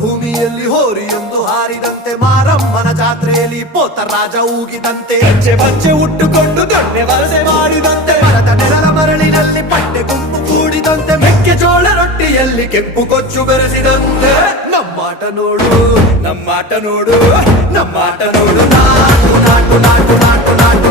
ಭೂಮಿಯಲ್ಲಿ ಹೋರಿಯೊಂದು ಹಾರಿದಂತೆ, ಮಾರಮ್ಮನ ಜಾತ್ರೆಯಲ್ಲಿ ಪೋತರಾಜ ಊಗಿದಂತೆ, ಹೆಜ್ಜೆ ಬಚ್ಚೆ ಉಟ್ಟುಕೊಂಡು ದೊಣ್ಣೆ ವಲಸೆ ಮಾಡಿದಂತೆ, ಮರದ ನೆಲದ ಮರಳಿನಲ್ಲಿ ಪಟ್ಟೆ ಗುಂಪು ಕೂಡಿದಂತೆ, ಮೆಕ್ಕೆಜೋಳ ರೊಟ್ಟಿಯಲ್ಲಿ ಕೆಂಪು ಕೊಚ್ಚು ಬೆರೆಸಿದಂತೆ. ನಮ್ಮಾಟ ನೋಡು ನಮ್ಮಾಟ ನೋಡು ನಮ್ಮಾಟ ನೋಡು, ನಾಟು ನಾಟು ನಾಟು ನಾಟು ನಾಟು